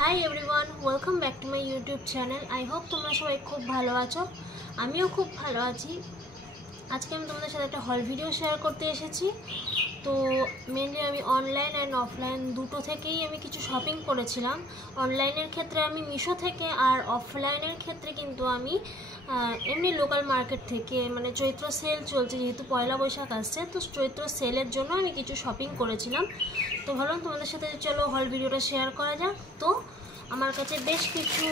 Hi everyone, welcome back to my YouTube channel. I hope তোমরা সবাই খুব ভালো আছো। আমিও খুব ভালো আছি। আজকে আমি তোমাদের সাথে একটা হল ভিডিও শেয়ার করতে এসেছি। তো মেনলি আমি অনলাইন অ্যান্ড অফলাইন দুটো থেকেই আমি কিছু শপিং করেছিলাম। অনলাইনের ক্ষেত্রে আমি মিশো থেকে, আর অফলাইনের ক্ষেত্রে কিন্তু আমি এমনি লোকাল মার্কেট থেকে, মানে চৈত্র সেল চলছে যেহেতু পয়লা বৈশাখ আসছে, তো চৈত্র সেলের জন্য আমি কিছু শপিং করেছিলাম। তো ভাবলাম তোমাদের সাথে চলো হল ভিডিওটা শেয়ার করা যাক। তো আমার কাছে বেশ কিছু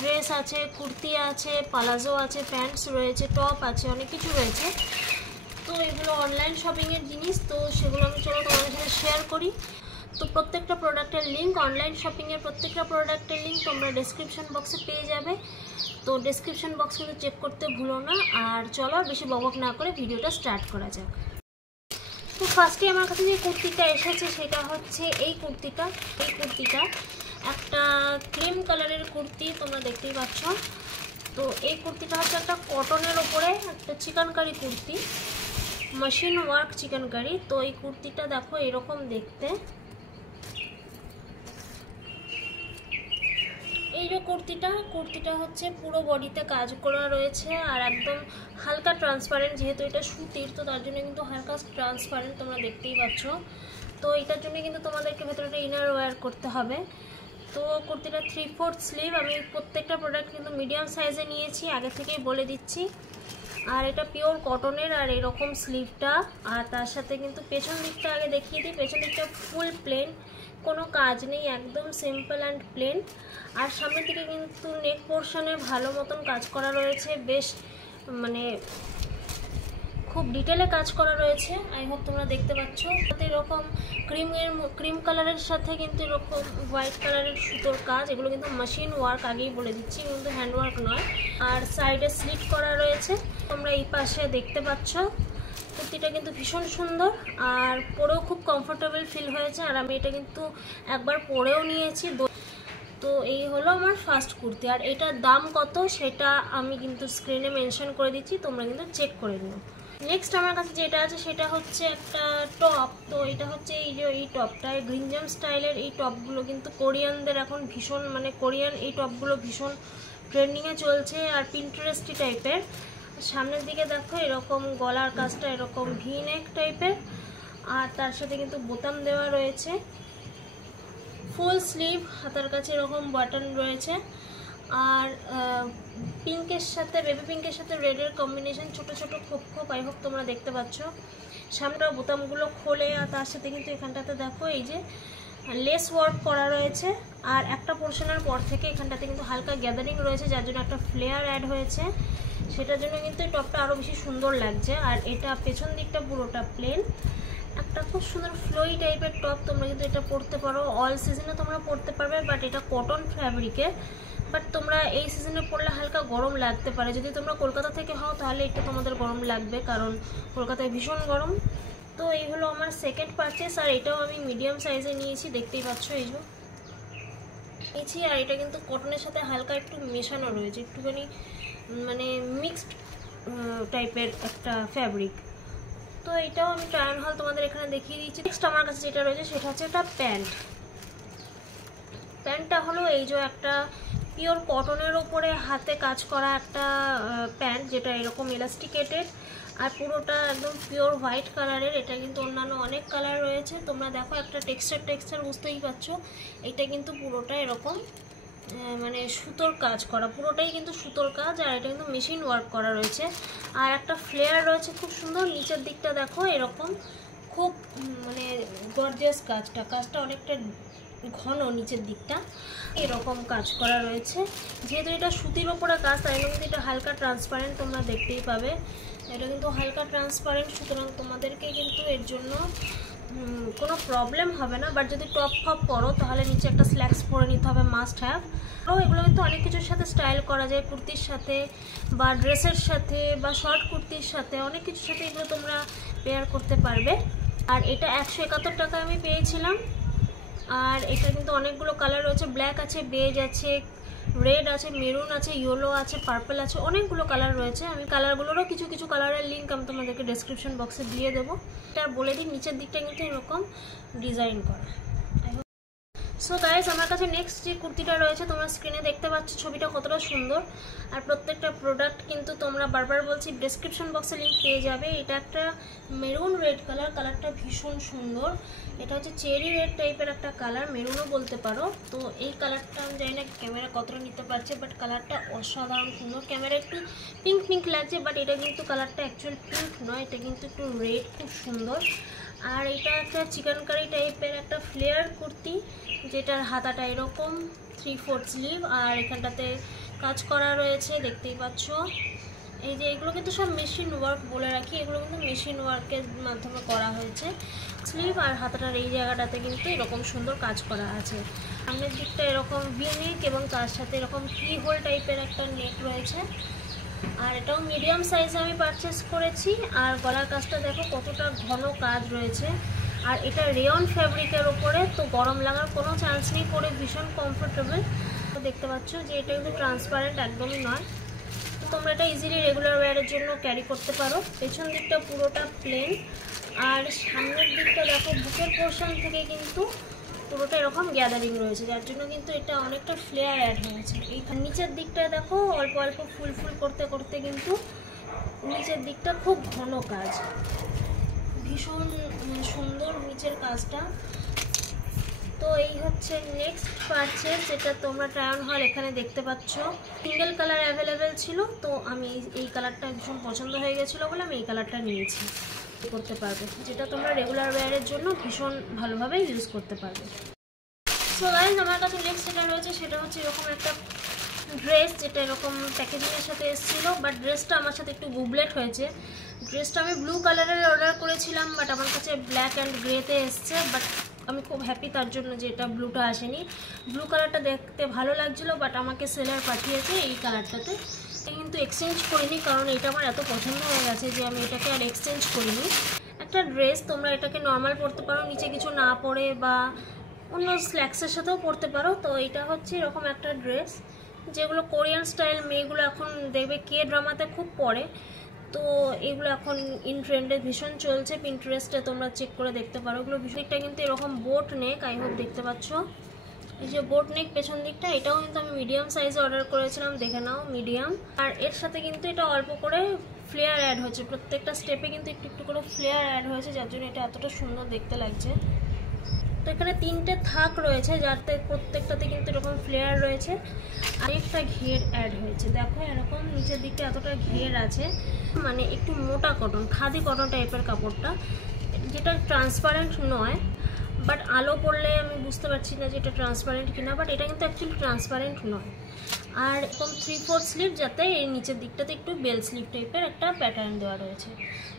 ড্রেস আছে, কুর্তি আছে, পালাজো আছে, প্যান্টস রয়েছে, টপ আছে, অনেক কিছু রয়েছে। তো এগুলো অনলাইন শপিংয়ের জিনিস, তো সেগুলো আমি চলো তোমাদের সাথে শেয়ার করি। তো প্রত্যেকটা প্রোডাক্টের লিঙ্ক, অনলাইন শপিংয়ের প্রত্যেকটা প্রোডাক্টের লিঙ্ক তোমরা ডেসক্রিপশন বক্সে পেয়ে যাবে। তো ডেসক্রিপশন বক্স কিন্তু চেক করতে ভুলো না। আর চলো বেশি বকবক না করে ভিডিওটা স্টার্ট করা যাক। তো ফার্স্টে আমার কাছে যে কুর্তিটা এসেছে সেটা হচ্ছে এই কুর্তিটা একটা ক্রিম কালারের কুর্তি, তোমরা দেখতেই পাচ্ছ। তো এই কুর্তিটা হচ্ছে একটা কটনের ওপরে একটা চিকেনকারি কুর্তি, মেশিন ওয়ার্ক চিকেনকারি। তো এই কুর্তিটা দেখো এরকম দেখতে। এই যে কুর্তিটা হচ্ছে পুরো বডিতে কাজ করা রয়েছে, আর একদম হালকা ট্রান্সপারেন্ট, যেহেতু এটা সুতির তো তার জন্য কিন্তু হালকা ট্রান্সপারেন্ট, তোমরা দেখতেই পাচ্ছ। তো এটার জন্য কিন্তু তোমাদেরকে ভেতরে ইনার ওয়্যার করতে হবে। তো কুর্তিটা 3/4 স্লিভ, আমি প্রত্যেকটা প্রোডাক্ট কিন্তু মিডিয়াম সাইজে নিয়েছি, আগে থেকেই বলে দিচ্ছি। আর এটা পিওর কটনের, আর এরকম স্লিভটা। আর তার সাথে কিন্তু পেছন দিকটা আগে দেখিয়ে দিই। পেছন দিকটা ফুল প্লেন, কোনো কাজ নেই, একদম সিম্পল অ্যান্ড প্লেন। আর সামনের দিকে কিন্তু নেক পোর্শনে ভালো মতন কাজ করা রয়েছে, বেশ মানে খুব ডিটেলে কাজ করা রয়েছে। আই হোপ তোমরা দেখতে পাচ্ছ। এরকম ক্রিম কালারের সাথে কিন্তু এরকম হোয়াইট কালারের সুতোর কাজ, এগুলো কিন্তু মেশিন ওয়ার্ক, আগেই বলে দিচ্ছি, কিন্তু হ্যান্ড ওয়ার্ক নয়। আর সাইডে স্লিট করা রয়েছে, তোমরা এই পাশে দেখতে পাচ্ছ। কুর্তিটা কিন্তু ভীষণ সুন্দর, আর পরেও খুব কমফোর্টেবল ফিল হয়েছে। আর আমি এটা কিন্তু একবার পরেও নিয়েছি। তো এই হলো আমার ফার্স্ট কুর্তি। আর এটার দাম কত সেটা আমি কিন্তু স্ক্রিনে মেনশন করে দিচ্ছি, তোমরা কিন্তু চেক করে নিও। নেক্সট আমার কাছে যেটা আছে সেটা হচ্ছে একটা টপ। তো এটা হচ্ছে এই যে এই টপটা, গ্রিনজাম স্টাইলের এই টপগুলো কিন্তু কোরিয়ানদের এখন ভীষণ, মানে কোরিয়ান এই টপগুলো ভীষণ ট্রেন্ডিংয়ে চলছে, আর পিন্টারেস্টি টাইপের। সামনের দিকে দেখো এরকম গলার কাজটা এরকম ভি নেক টাইপের, আর তার সাথে কিন্তু বোতাম দেওয়া রয়েছে। ফুল স্লিভ, হাতার কাছে এরকম বাটন রয়েছে। আর পিঙ্কের সাথে, বেবি পিঙ্কের সাথে রেডের কম্বিনেশন, ছোট ছোট খোপ খোপ, আই হোপ তোমরা দেখতে পাচ্ছ। সামনে বোতামগুলো খোলে, আর তার সাথে কিন্তু এখানটাতে দেখো এই যে লেস ওয়ার্ক করা রয়েছে। আর একটা পোর্শনের পর থেকে এখানটাতে কিন্তু হালকা গ্যাদারিং রয়েছে, যার জন্য একটা ফ্লেয়ার অ্যাড হয়েছে, সেটার জন্য কিন্তু এই টপটা আরও বেশি সুন্দর লাগছে। আর এটা পেছন দিকটা পুরোটা প্লেন, একটা খুব সুন্দর ফ্লোই টাইপের টপ। তোমরা কিন্তু এটা পরতে পারো, অল সিজনে তোমরা পরতে পারবে। বাট এটা কটন ফ্যাব্রিকের, বাট তোমরা এই সিজনে পরলে হালকা গরম লাগতে পারে। যদি তোমরা কলকাতা থেকে হও তাহলে একটু তোমাদের গরম লাগবে, কারণ কলকাতায় ভীষণ গরম। তো এই হলো আমার সেকেন্ড পারচেস, আর এটাও আমি মিডিয়াম সাইজে নিয়েছি, দেখতেই পাচ্ছ এই যে নিয়েছি। আর এটা কিন্তু কটনের সাথে হালকা একটু মেশানো রয়েছে, একটুখানি মানে মিক্সড টাইপের একটা ফ্যাব্রিক। তো এটাও আমি ট্রায়াল হল তোমাদের এখানে দেখিয়ে দিয়েছি। নেক্সট আমার কাছে যেটা রয়েছে সেটা হচ্ছে একটা প্যান্টটা হলো এই যে একটা পিওর কটনের ওপরে হাতে কাজ করা একটা প্যান্ট, যেটা এরকম ইলাস্টিকেটেড, আর পুরোটা একদম পিওর হোয়াইট কালারের। এটা কিন্তু অন্যান্য অনেক কালার রয়েছে, তোমরা দেখো একটা টেক্সচার বুঝতেই পারছো। এটা কিন্তু পুরোটা এরকম মানে সুতোর কাজ করা, পুরোটাই কিন্তু সুতোর কাজ, আর এটা কিন্তু মেশিন ওয়ার্ক করা রয়েছে। আর একটা ফ্লেয়ার রয়েছে খুব সুন্দর, নিচের দিকটা দেখো এরকম খুব মানে গর্জিয়াস কাজটা অনেকটা ঘন, নিচের দিকটা এরকম কাজ করা রয়েছে। যেহেতু এটা সুতির ওপরে কাজ, তাই কিন্তু এটা হালকা ট্রান্সপারেন্ট, তোমরা দেখতেই পাবে এটা কিন্তু হালকা ট্রান্সপারেন্ট, সুতরাং তোমাদেরকে কিন্তু এর জন্য কোনো প্রবলেম হবে না। বাট যদি টপ ফপ পরো তাহলে নিচে একটা স্ল্যাক্স পরে নিতে হবে, মাস্ট হ্যাভ। তো এগুলো কিন্তু অনেক কিছুর সাথে স্টাইল করা যায়, কুর্তির সাথে বা ড্রেসের সাথে বা শর্ট কুর্তির সাথে, অনেক কিছুর সাথে এগুলো তোমরা পেয়ার করতে পারবে। আর এটা 171 টাকা আমি পেয়েছিলাম। আর এটা কিন্তু অনেকগুলো কালার রয়েছে, ব্ল্যাক আছে, বেজ আছে, রেড আছে, মেরুন আছে, ইয়েলো আছে, পার্পল আছে, অনেকগুলো কালার রয়েছে। আমি কালারগুলোরও কিছু কিছু কালারের লিঙ্ক আমি তোমাদেরকে ডেসক্রিপশন বক্সে দিয়ে দেবো। এটা বলে দিই, নিচের দিকটা কিন্তু এরকম ডিজাইন করা। সো গাইস, আমার কাছে নেক্সট যে কুর্তিটা রয়েছে তোমরা স্ক্রিনে দেখতে পাচ্ছ ছবিটা কতটা সুন্দর। আর প্রত্যেকটা প্রোডাক্ট কিন্তু তোমরা বারবার বলছি ডেসক্রিপশন বক্সে লিঙ্ক পেয়ে যাবে। এটা একটা মেরুন রেড কালার, কালারটা ভীষণ সুন্দর। এটা হচ্ছে চেরি রেড টাইপের একটা কালার, মেরুনও বলতে পারো। তো এই কালারটা আমি জানি না ক্যামেরা কতটা নিতে পারছে, বাট কালারটা অসাধারণ সুন্দর। ক্যামেরা একটু পিঙ্ক পিঙ্ক লাগছে, বাট এটা কিন্তু কালারটা অ্যাকচুয়াল পিঙ্ক নয়, এটা কিন্তু একটু রেড, খুব সুন্দর। আর এটা একটা চিকেন কারি টাইপের একটা ফ্লেয়ার কুর্তি, যেটার হাতাটা এরকম 3/4 স্লিভ, আর এখানটাতে কাজ করা রয়েছে দেখতেই পাচ্ছ। এই যে এগুলো কিন্তু সব মেশিন ওয়ার্ক, বলে রাখি এগুলো কিন্তু মেশিন ওয়ার্কের মাধ্যমে করা হয়েছে। স্লিভ আর হাতাটার এই জায়গাটাতে কিন্তু এরকম সুন্দর কাজ করা আছে। সামনের দিকটা এরকম ভি নেক এবং তার সাথে এরকম কি হোল টাইপের একটা নেক রয়েছে। আর এটাও মিডিয়াম সাইজে আমি পারচেস করেছি। আর গলার কাজটা দেখো কতটা ঘন কাজ রয়েছে। আর এটা রেয়ন ফ্যাব্রিকের ওপরে, তো গরম লাগার কোনো চান্স নেই, পরে ভীষণ কমফোর্টেবল। তো দেখতে পাচ্ছ যে এটা কিন্তু ট্রান্সপারেন্ট একদমই নয়। তো তোমরা এটা ইজিলি রেগুলার ওয়্যারের জন্য ক্যারি করতে পারো। পেছন দিকটা পুরোটা প্লেন, আর সামনের দিকটা দেখো বুকের পোর্শন থেকে কিন্তু পুরোটা এরকম গ্যাদারিং রয়েছে, যার জন্য কিন্তু এটা অনেকটা ফ্লেয়ার অ্যাড হয়েছে। এই নিচের দিকটা দেখো অল্প অল্প ফুল ফুল করতে করতে কিন্তু নিচের দিকটা খুব ঘন কাজ, ভীষণ সুন্দর নিচের কাজটা। তো এই হচ্ছে নেক্সট পারচেজ, যেটা তোমরা ট্রাই অন হল এখানে দেখতে পাচ্ছ। সিঙ্গেল কালার অ্যাভেলেবেল ছিল, তো আমি এই কালারটা ভীষণ পছন্দ হয়ে গেছিলো বলে আমি এই কালারটা নিয়েছি। করতে পারবে, যেটা তোমরা রেগুলার ওয়্যারের জন্য ভীষণ ভালোভাবে ইউজ করতে পারবে। সো গাইস, আমার কাছে নেক্সট যেটা রয়েছে সেটা হচ্ছে এরকম একটা ড্রেস, যেটা এরকম প্যাকেজিংয়ের সাথে এসেছিলো, বাট ড্রেসটা আমার সাথে একটু গুবলেট হয়েছে। ড্রেসটা আমি ব্লু কালারের অর্ডার করেছিলাম, বাট আমার কাছে ব্ল্যাক অ্যান্ড গ্রেতে এসছে। বাট আমি খুব হ্যাপি তার জন্য যে এটা ব্লুটা আসেনি। ব্লু কালারটা দেখতে ভালো লাগছিলো, বাট আমাকে সেলার পাঠিয়েছে এই কালারটাতে। কিন্তু এক্সচেঞ্জ করিনি, কারণ এটা আমার এত পছন্দ হয়ে গেছে যে আমি এটাকে আর এক্সচেঞ্জ করিনি। একটা ড্রেস তোমরা এটাকে নর্মাল পরতে পারো, নিচে কিছু না পরে, বা অন্য স্ল্যাক্সের সাথেও পরতে পারো। তো এটা হচ্ছে এরকম একটা ড্রেস, যেগুলো কোরিয়ান স্টাইল মেয়েগুলো এখন দেখবে কে ড্রামাতে খুব পরে। তো এগুলো এখন ইন ট্রেন্ডে ভীষণ চলছে, পিন্টারেস্টে তোমরা চেক করে দেখতে পারো। এগুলো ভীষণটা কিন্তু এরকম বোট নেক, আই হোপ দেখতে পাচ্ছ। এই যে বোট নেক পেছন দিকটা, এটাও কিন্তু আমি মিডিয়াম সাইজে অর্ডার করেছিলাম, দেখে নাও মিডিয়াম। আর এর সাথে কিন্তু এটা অল্প করে ফ্লেয়ার অ্যাড হয়েছে, প্রত্যেকটা স্টেপে কিন্তু একটু একটু করে ফ্লেয়ার অ্যাড হয়েছে, যার জন্য এটা এতটা সুন্দর দেখতে লাগছে। তো এখানে 3টে থাক রয়েছে, যাতে প্রত্যেকটাতে কিন্তু এরকম ফ্লেয়ার রয়েছে। আর একটা ঘের অ্যাড হয়েছে, দেখো এরকম নিচের দিকটা এতটা ঘের আছে, মানে একটু মোটা কটন, খাদি কটন টাইপের কাপড়টা, যেটা ট্রান্সপারেন্ট নয়। বাট আলো পড়লে আমি বুঝতে পারছি না যে এটা ট্রান্সপারেন্ট কিনা, বাট এটা কিন্তু অ্যাকচুয়ালি ট্রান্সপারেন্ট নয়। আর এরকম 3/4 স্লিভ, যাতে এই নিচের দিকটাতে একটু বেল স্লিভ টাইপের একটা প্যাটার্ন দেওয়া রয়েছে,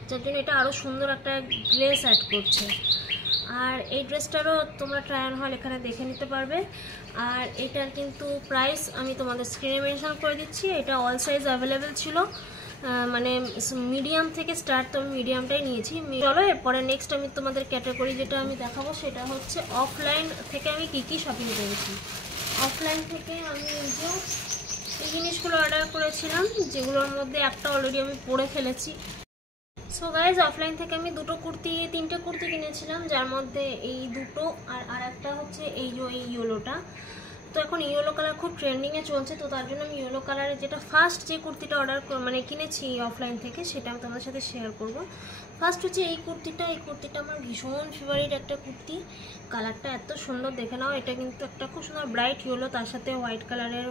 যার জন্য এটা আরও সুন্দর একটা গ্লেস অ্যাড করছে। আর এই ড্রেসটারও তোমরা ট্রাই অন হল এখানে দেখে নিতে পারবে। আর এটার কিন্তু প্রাইস আমি তোমাদের স্ক্রিনে মেনশন করে দিচ্ছি। এটা অল সাইজ অ্যাভেলেবেল ছিল, মানে মিডিয়াম থেকে স্টার্ট, তো আমি মিডিয়ামটাই নিয়েছি। চলো এরপরে নেক্সট আমি তোমাদের ক্যাটাগরি যেটা আমি দেখাবো সেটা হচ্ছে অফলাইন থেকে আমি কী কী শপিং করেছি। অফলাইন থেকে আমি এই জিনিসগুলো অর্ডার করেছিলাম, যেগুলোর মধ্যে একটা অলরেডি আমি পরে ফেলেছি। সো গাইজ, অফলাইন থেকে আমি 3টে কুর্তি কিনেছিলাম, যার মধ্যে এই দুটো আর একটা হচ্ছে এই যে এই ইয়েলোটা। তো এখন ইয়েলো কালার খুব ট্রেন্ডিংয়ে চলছে, তো তার জন্য আমি ইয়েলো কালারের যেটা ফার্স্ট যে কুর্তিটা কিনেছি অফলাইন থেকে, সেটা আমি তোমাদের সাথে শেয়ার করব। ফার্স্ট হচ্ছে এই কুর্তিটা আমার ভীষণ ফেভারিট একটা কুর্তি। কালারটা এত সুন্দর, দেখে নাও। এটা কিন্তু একটা খুব সুন্দর ব্রাইট ইয়েলো, তার সাথে হোয়াইট কালারের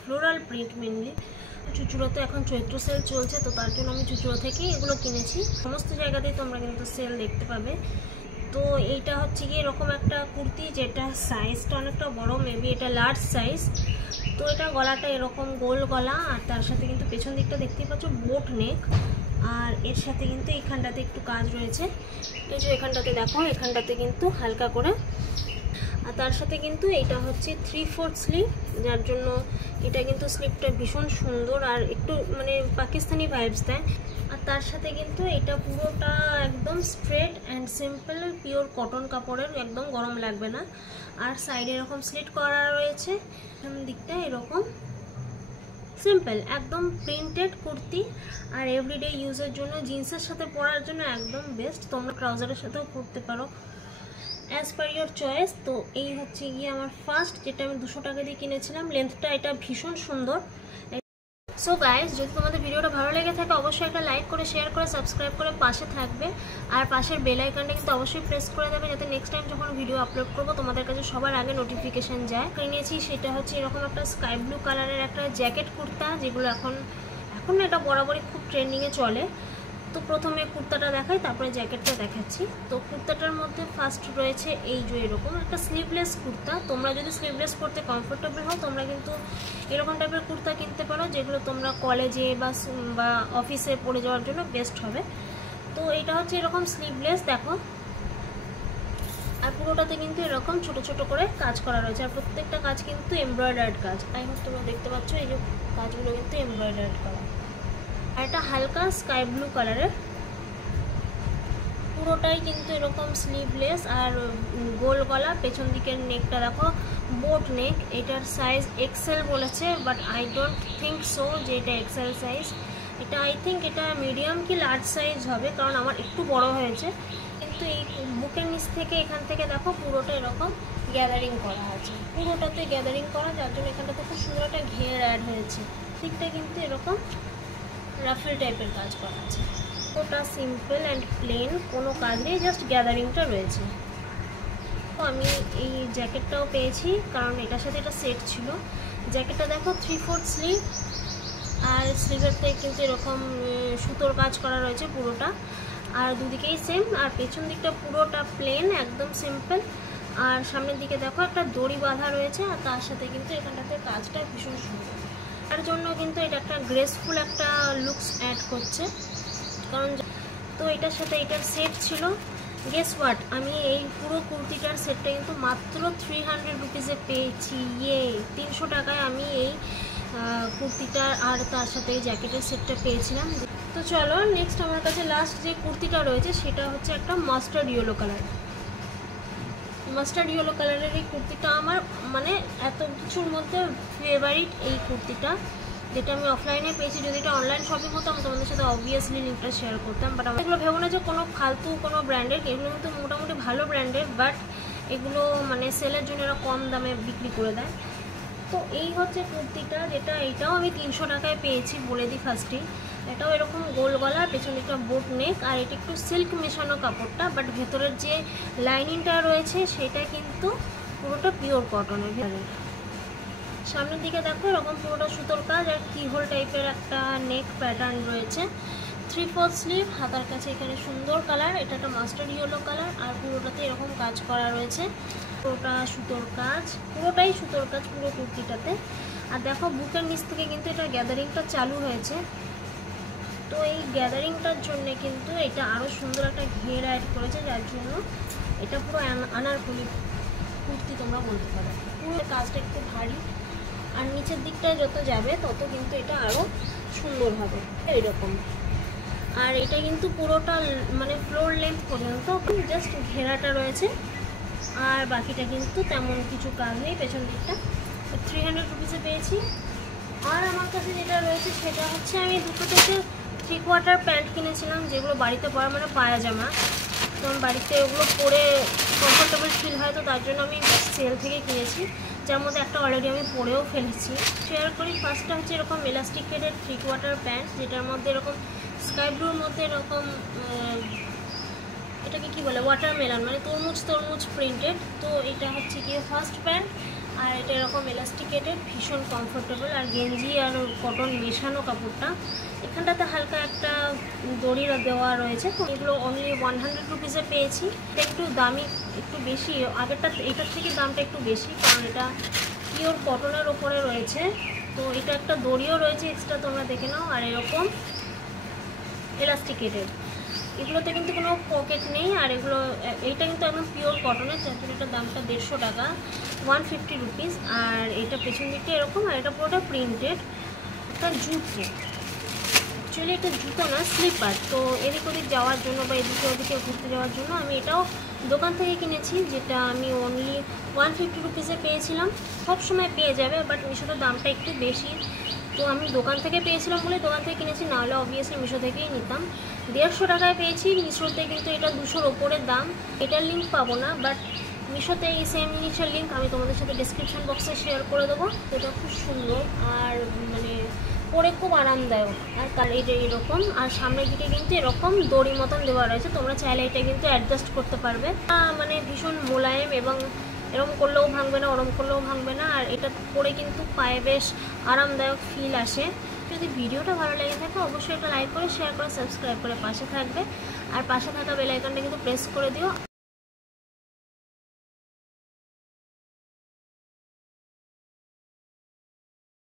ফ্লোরাল প্রিন্ট মেনলি। চুচুড়োতে এখন চৈত্র সেল চলছে, তো তার জন্য আমি চুচুড়ো থেকেই এগুলো কিনেছি। সমস্ত জায়গাতেই তোমরা কিন্তু সেল দেখতে পাবে। তো এইটা হচ্ছে কি এরকম একটা কুর্তি, যেটা সাইজটা অনেকটা বড়, মেবি এটা লার্জ সাইজ। তো এটা গলাটা এরকম গোল গলা, আর তার সাথে কিন্তু পেছন দিকটা দেখতেই পাচ্ছ বোট নেক। আর এর সাথে কিন্তু এখানটাতে একটু কাজ রয়েছে, এই যে এখানটাতে দেখো, এখানটাতে কিন্তু হালকা করে। আর তার সাথে কিন্তু এটা হচ্ছে 3/4 স্লিভ, যার জন্য এটা কিন্তু স্লিভটা ভীষণ সুন্দর আর একটু মানে পাকিস্তানি ভাইবস দেয়। আর তার সাথে কিন্তু এটা পুরোটা একদম straight and simple pure cotton কাপড়ের, একদম গরম লাগবে না। আর সাইডে এরকম স্লিট করা রয়েছে, দিকটা এরকম সিম্পল একদম প্রিন্টেড কুর্তি। আর এভরিডে ইউজের জন্য, জিন্সের সাথে পরার জন্য একদম বেস্ট। তোমরা ট্রাউজারের সাথেও পরতে পারো, অ্যাজ পার ইয়োর চয়েস। তো এই হচ্ছে গিয়ে আমার ফার্স্ট, যেটা আমি 200 টাকা দিয়ে কিনেছিলাম। লেন্থটা এটা ভীষণ সুন্দর। সো গাইস, যদি তোমাদের ভিডিওটা ভালো লেগে থাকে অবশ্যই একটা লাইক করে, শেয়ার করে, সাবস্ক্রাইব করে পাশে থাকবে। আর পাশের বেল আইকনটা কিন্তু অবশ্যই প্রেস করে দেবে, যাতে নেক্সট টাইম যখন ভিডিও আপলোড করবো তোমাদের কাছে সবার আগে নোটিফিকেশান যায়। কিনেছি সেটা হচ্ছে এরকম একটা স্কাই ব্লু কালারের একটা জ্যাকেট কুর্তা, যেগুলো এখন এটা বরাবরই খুব ট্রেন্ডিংয়ে চলে। তো প্রথমে কুর্তাটা দেখাই, তারপরে জ্যাকেটটা দেখাচ্ছি। তো কুর্তাটার মধ্যে ফার্স্ট রয়েছে এই যে এরকম একটা স্লিভলেস কুর্তা। তোমরা যদি স্লিভলেস পরতে কমফোর্টেবল হও তোমরা কিন্তু এরকম টাইপের কুর্তা কিনতে পারো, যেগুলো তোমরা কলেজে বা অফিসে পরে যাওয়ার জন্য বেস্ট হবে। তো এটা হচ্ছে এরকম স্লিভলেস, দেখো। আর পুরোটাতে কিন্তু এরকম ছোট ছোট করে কাজ করা রয়েছে, আর প্রত্যেকটা কাজ কিন্তু এমব্রয়ডার্ড কাজ। আই হোপ তোমরা দেখতে পাচ্ছ এই যে কাজগুলো কিন্তু এমব্রয়ডার্ড করা। আর এটা হালকা স্কাই ব্লু কালারের, পুরোটাই কিন্তু এরকম স্লিভলেস আর গোল গলা। পেছন দিকের নেকটা দেখো বোট নেক। এটার সাইজ এক্সেল বলেছে, but I don't think so যে এটা এক্সেল সাইজ। এটা আই থিঙ্ক এটা মিডিয়াম কি লার্জ সাইজ হবে, কারণ আমার একটু বড় হয়েছে। কিন্তু এই বুকের নিচ থেকে এখান থেকে দেখো পুরোটা এরকম গ্যাদারিং করা আছে, পুরোটাতে গ্যাদারিং করা, যার জন্য এখানটাতে খুব সুন্দর একটা ঘের অ্যাড হয়েছে। ঠিকটা কিন্তু এরকম রাফেল টাইপের কাজ করা আছে। ওটা সিম্পল অ্যান্ড প্লেন, কোনো কাজ নেই, জাস্ট গ্যাদারিংটা রয়েছে। তো আমি এই জ্যাকেটটাও পেয়েছি, কারণ এটার সাথে এটা সেট ছিল। জ্যাকেটটা দেখো 3/4 স্লিভ, আর স্লিভেরটাই কিন্তু এরকম সুতোর কাজ করা রয়েছে পুরোটা, আর দুদিকেই সেম। আর পেছন দিকটা পুরোটা প্লেন, একদম সিম্পল। আর সামনের দিকে দেখো একটা দড়ি বাঁধা রয়েছে, আর তার সাথে কিন্তু এখানটাতে কাজটা ভীষণ সুন্দর। তার জন্য কিন্তু এটা একটা গ্রেসফুল একটা লুকস অ্যাড করছে, কারণ তো এটার সাথে এটার সেট ছিল। গেস হোয়াট, আমি এই পুরো কুর্তিটার সেটটা কিন্তু মাত্র 300 রুপিসে পেয়েছি। 300 টাকায় আমি এই কুর্তিটা আর তার সাথে এই জ্যাকেটের সেটটা পেয়েছিলাম। তো চলো নেক্সট আমার কাছে লাস্ট যে কুর্তিটা রয়েছে সেটা হচ্ছে একটা mustard yellow colour. Mustard yellow কালারের এই কুর্তিটা আমার মানে এত কিছুর মধ্যে ফেভারিট এই কুর্তিটা, যেটা আমি অফলাইনে পেয়েছি। যদি এটা অনলাইন শপিং হতো আমি তোমাদের সাথে অবভিয়াসলি লিঙ্কটা শেয়ার করতাম, বাট আমার এগুলো ভেবো না যে কোনো ফালতু কোনো ব্র্যান্ডের, এগুলো কিন্তু মোটামুটি ভালো ব্র্যান্ডের, বাট এগুলো মানে সেলের জন্য এরা কম দামে বিক্রি করে দেয়। তো এই হচ্ছে কুর্তিটা, যেটা এটাও আমি 300 টাকায় পেয়েছি বলে দিই ফার্স্টেই। এটাও এরকম গোল গলা, পেছনে একটা বোট নেক, আর এটা একটু সিল্ক মেশানো কাপড়টা, বাট ভেতরের যে লাইনিংটা রয়েছে সেটা কিন্তু পুরোটা পিওর কটনের। ভেতরে সামনের দিকে দেখো এরকম পুরোটা সুতোর কাজ, আর কিহোল টাইপের একটা নেক প্যাটার্ন রয়েছে। 3/4 স্লিভ, হাতার কাছে এখানে সুন্দর কালার, এটা একটা মাস্টার্ড ইয়েলো কালার, আর পুরোটাতে এরকম কাজ করা রয়েছে। পুরোটা সুতোর কাজ, পুরোটাই সুতোর কাজ পুরো কুর্তিটাতে। আর দেখো বুকের নিচ থেকে কিন্তু এটা গ্যাদারিংটা চালু হয়েছে। তো এই গ্যাদারিংটার জন্যে কিন্তু এটা আরও সুন্দর একটা ঘের অ্যাড করেছে, যার জন্য এটা পুরো আনারকলি কুর্তি তোমরা বলতে পারো। পুরো কাজটা একটু ভারী, আর নিচের দিকটায় যত যাবে তত কিন্তু এটা আরও সুন্দর হবে এইরকম। আর এটা কিন্তু পুরোটা মানে ফ্লোর লেন্থ পর্যন্ত জাস্ট ঘেরাটা রয়েছে, আর বাকিটা কিন্তু তেমন কিছু কাজ নেই। পেছন দিকটা 300 রুপিসে পেয়েছি। আর আমার কাছে যেটা রয়েছে সেটা হচ্ছে আমি দুটো থেকে 3/4 প্যান্ট কিনেছিলাম, যেগুলো বাড়িতে পরা মানে পায়জামা। তো আমি বাড়িতে ওগুলো পরে কমফোর্টেবল ফিল হয়, তো তার জন্য আমি সেল থেকে কিনেছি, যার মধ্যে একটা অলরেডি আমি পরেও ফেলেছি। শেয়ার করি। ফার্স্টটা হচ্ছে এরকম এলাস্টিকেটেড 3/4 প্যান্ট, যেটার মধ্যে এরকম স্কাই ব্লুর মধ্যে এরকম এটাকে কি বলে ওয়াটারমেলন মানে তরমুজ প্রিন্টেড। তো এটা হচ্ছে গিয়ে ফার্স্ট প্যান্ট, আর এটা এরকম এলাস্টিকেটেড, ভীষণ কমফোর্টেবল, আর গেঞ্জি আর কটন মেশানো কাপড়টা। এখানটাতে হালকা একটা দড়ি দেওয়া রয়েছে। তো এগুলো অনলি 100 রুপিসে পেয়েছি। এটা একটু দামি, একটু বেশি, আগেরটা এটার থেকে দামটা একটু বেশি, কারণ এটা পিওর কটনের ওপরে রয়েছে। তো এটা একটা দড়িও রয়েছে এক্সট্রা, তোমরা দেখে নাও। আর এরকম এলাস্টিকেটেড, এগুলোতে কিন্তু কোনো পকেট নেই। আর এগুলো এইটা কিন্তু একদম পিওর কটনের, যার জন্য এটার দামটা 150 টাকা, 150 রুপিস। আর এটা পেছন দিকটা এরকম, আর এটা পুরোটা প্রিন্টেড। একটা জুতো, অ্যাকচুয়ালি এটা জুতো না, স্লিপার। তো এদিক ওদিক যাওয়ার জন্য বা এদিকে ওদিকে ঘুরতে যাওয়ার জন্য আমি এটাও দোকান থেকে কিনেছি, যেটা আমি অনলি 150 রুপিসে পেয়েছিলাম। সব সময় পেয়ে যাবে, বাট মিশোতে দামটা একটু বেশি। তো তো আমি দোকান থেকে পেয়েছিলাম বলে দোকান থেকে কিনেছি, নাহলে অবভিয়াসলি মিশো থেকেই নিতাম। 150 টাকায় পেয়েছি। মিশোতে কিন্তু এটা 200-র ওপরে দাম। এটার লিঙ্ক পাবো না, বাট মিশোতে এই সেম জিনিসের লিঙ্ক আমি তোমাদের সাথে ডিসক্রিপশন বক্সে শেয়ার করে দেবো। এটা খুব সুন্দর আর মানে পরে খুব আরামদায়ক। আর তার এটা এরকম, আর সামনের দিকে কিন্তু এরকম দড়ি মতন দেওয়া রয়েছে, তোমরা চাইলে এটা কিন্তু অ্যাডজাস্ট করতে পারবে। মানে ভীষণ মোলায়েম, এবং এরকম করলেও ভাঙবে না, ওরম করলেও ভাঙবে না। আর এটা পরে কিন্তু পায়ে বেশ আরামদায়ক ফিল আসে। যদি ভিডিওটা ভালো লেগে থাকে অবশ্যই একটা লাইক করে, শেয়ার করে, সাবস্ক্রাইব করে পাশে থাকবে। আর পাশে থাকা বেল আইকনটা কিন্তু প্রেস করে দিও।